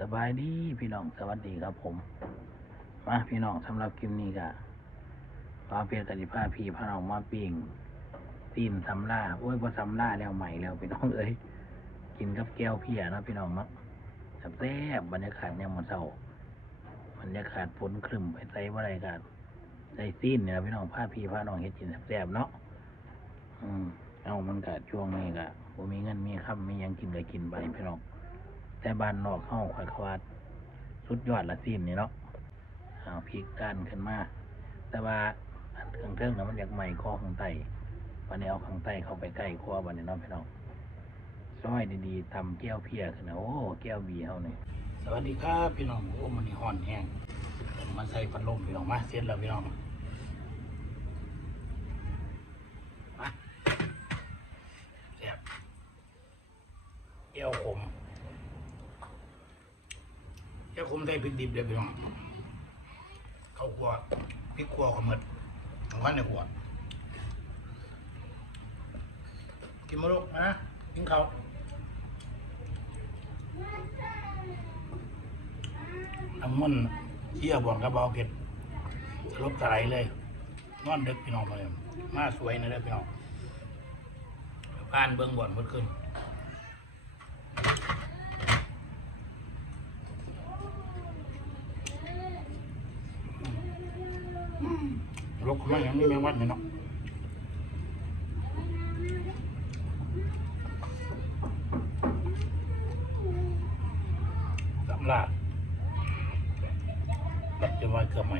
สบายดีพี่น้องสวัสดีครับผมมาพี่น้องสำหรับคลิปนี้ก็ฟ้าเพียรกติภาพี่พาน้องมาปิ้งตีนสำลาโอ้ยพอสำลาแล้วใหม่แล้วพี่น้องเอ้ยกินกับแก้วเพียนะพี่น้องเนาะแซ่บบรรยากาศเนี่ยมันเศร้าบรรยากาศฝนครึ้มไปใส่ว่าอะไรกันใส่ซีนเนี่ยพี่น้องพาพี่พาน้องเฮ็ดกินแซ่บเนาะเอามันก็ช่วงนี้ก็บ่มีเงินมีคำมียังกินก็กินไปพี่น้องแต่บ้านนอกเข้าข่อยเขาว่าสุดยอดละซีนนี่เนาะเอาพริกก้านขึ้นมาแต่ว่าเครื่องๆนะมันอยากใหม่คอข้างใต้วันนี้เอาข้างใต้เข้าไปใกล้ครัววันนี้เนาะพี่น้องซอยดีๆทำแก้วเพียขึ้นนะโอ้แก้วบีเขาเนี่ยสวัสดีครับพี่น้องโอ้มันนี่ห่อนแห้งมาใส่พัดลมพี่น้องมาเสร็จแล้วพี่น้องมาแซ่บแก้วขมแก้วขมใส่พริกดิบเดี๋ยวพี่น้องข้าวคั่วพริกคั่วของมันของพันในขวดกินมาลูกนะกินข้าวน้ำมันเชี่ยบ่อนกระเบาเผ็ดลบสไลเลยนอนดึกพี่น้องมาเลยมาสวยนะเด้อพี่น้องผ่านเบิ้งบ่อนเพิ่ขึ้นลกมาอย่างนี้แมงวันเนี่ยเนาะสำลาดแบบจะมาเกือบใหม่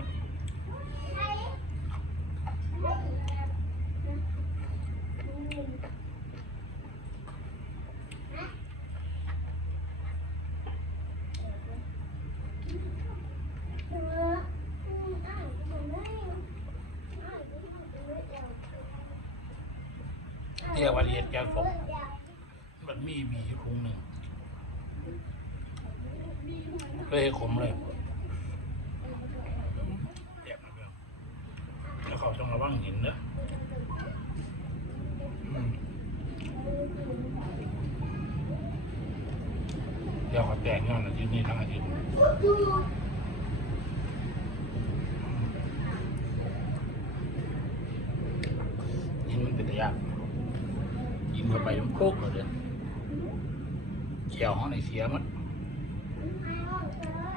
เที่ยววันเย็นแกงส้มมันมีบีคุ้งหนึ่งเลยขมเลยแซ่บนะเพื่อนแล้วเขาต้องระวังหินเนอะเดี๋ยวเขาแตกงานอาทิตย์นี้ทั้งอาทิตย์หินมันเป็นระยะกินเข้าไปมันโป๊กเลยเขียวห้องในเสียมัน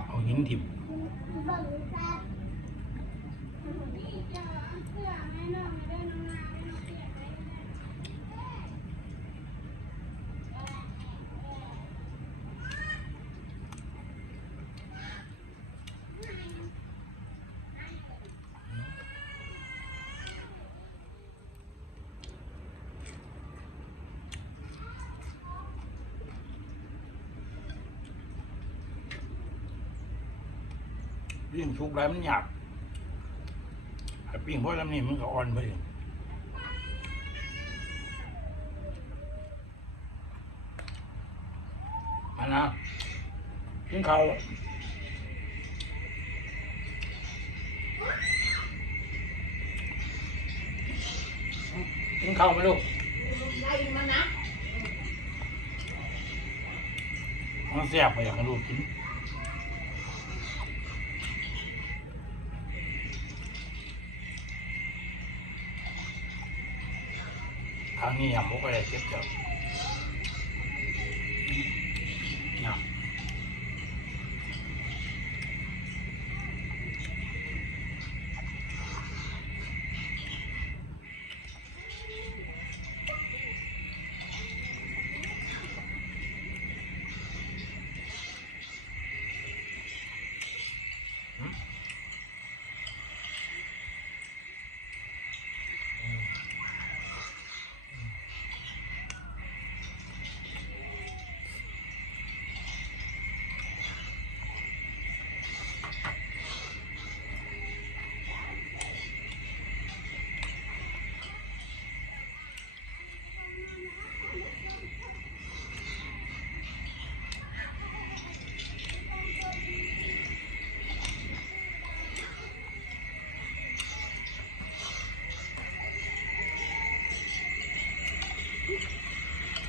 เอาหินทิ่มปิ้งชุกแล้วมันหยาบปิ้งเพราะลำนี้มันก็อ่อนไปมานะกินข้าวกินข้าวไหมลูกมันแซ่บไปอย่างนั้นลูกกินทางนี้ยำพวกอะไรเก็บเจอยำ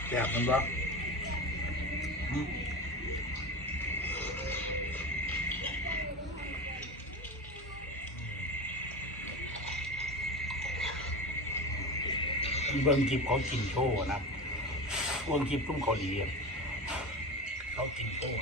แซ่บมันบ่ เบิ่งคลิปเขากินโชว์นะเบิ่งคลิปตุ้มเกาหลีเขากินโชว์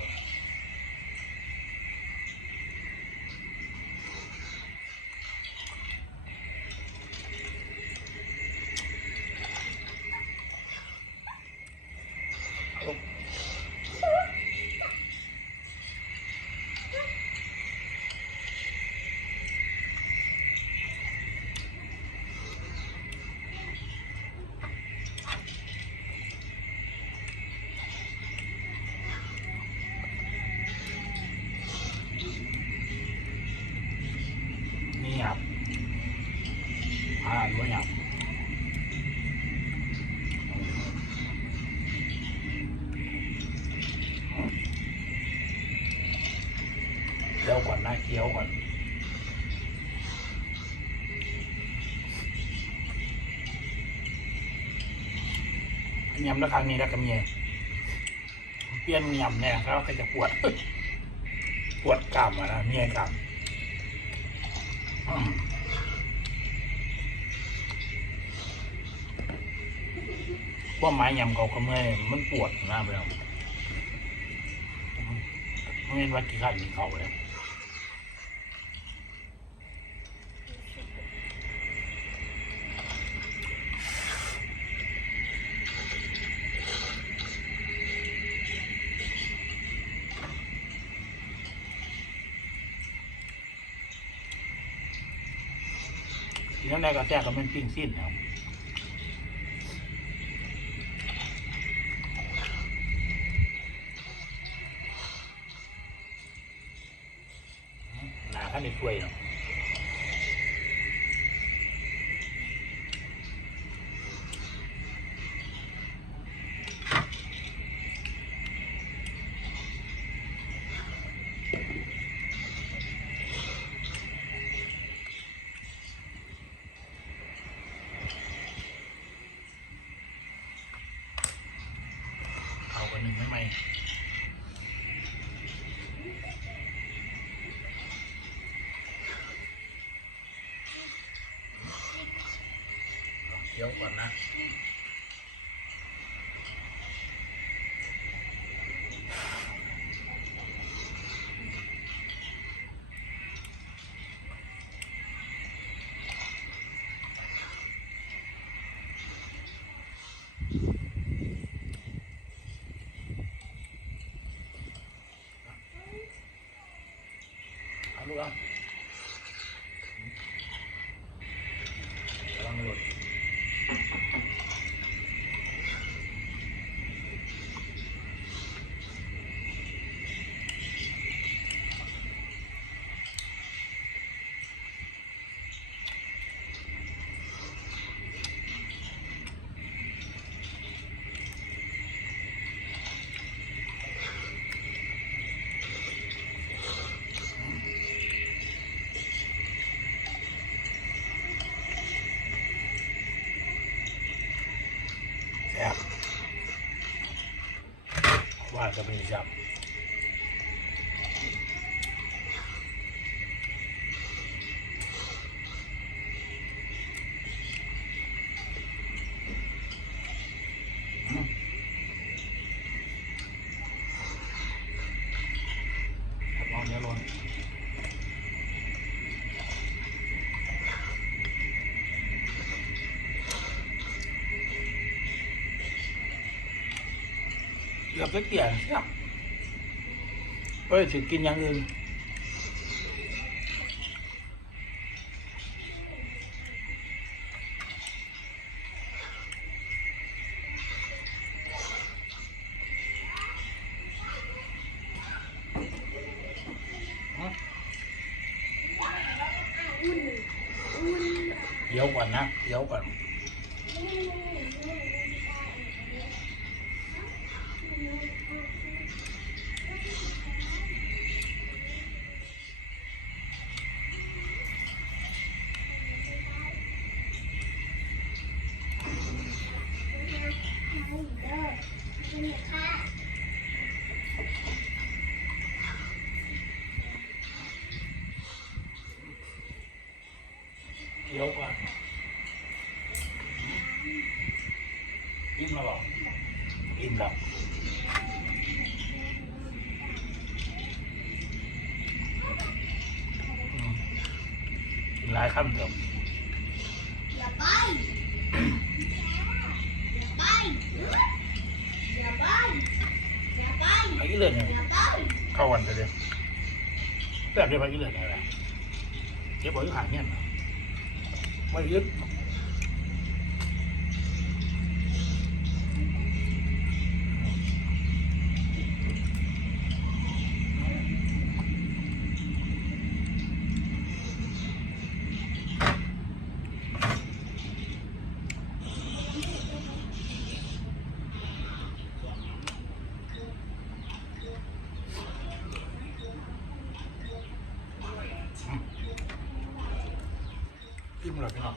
นี่ครับด้วยครับเคี้ยวก่อนนะเคี้ยวก่อนยำแล้วครั้งนี้แล้วก็มีเปลี่ยนยำเนี่ยแล้วก็จะปวดกล้ามนะเมียกล้ามว่าไม้ยำเขาเมื่อยมันปวดนะไปแล้วไม่เป็นวัดกี่ขั้นมีเขาเลยทีนั้นแรกก็แท้ก็เป็นปิ้งสิ้นครับหนาขั้นในถ้วยเนาะเอากันหนึ่งไหมเดี๋ยวก่อนนะเอาลูกเอาระวังไม่หลุดแซ่บว่าจะเป็นจับลองเนื้อล้นเกือบจะเกลี่ยครับเฮ้ยถือกินอย่างอื่นเดี๋ยวก่อนนะเดี๋ยวก่อนเดี๋ยวก่อน อิ่มแล้วกินหลายคำเถอะ อย่าไปอย่าไปอย่าไปอย่าไป ไอ้กิเลสเนี่ย อย่าไป เข้าวันเลยแบบเดียวไปกิเลสอะไรเก็บไว้ขายเงี้ยไม่ยึดอิ่มเลยพี่น้อง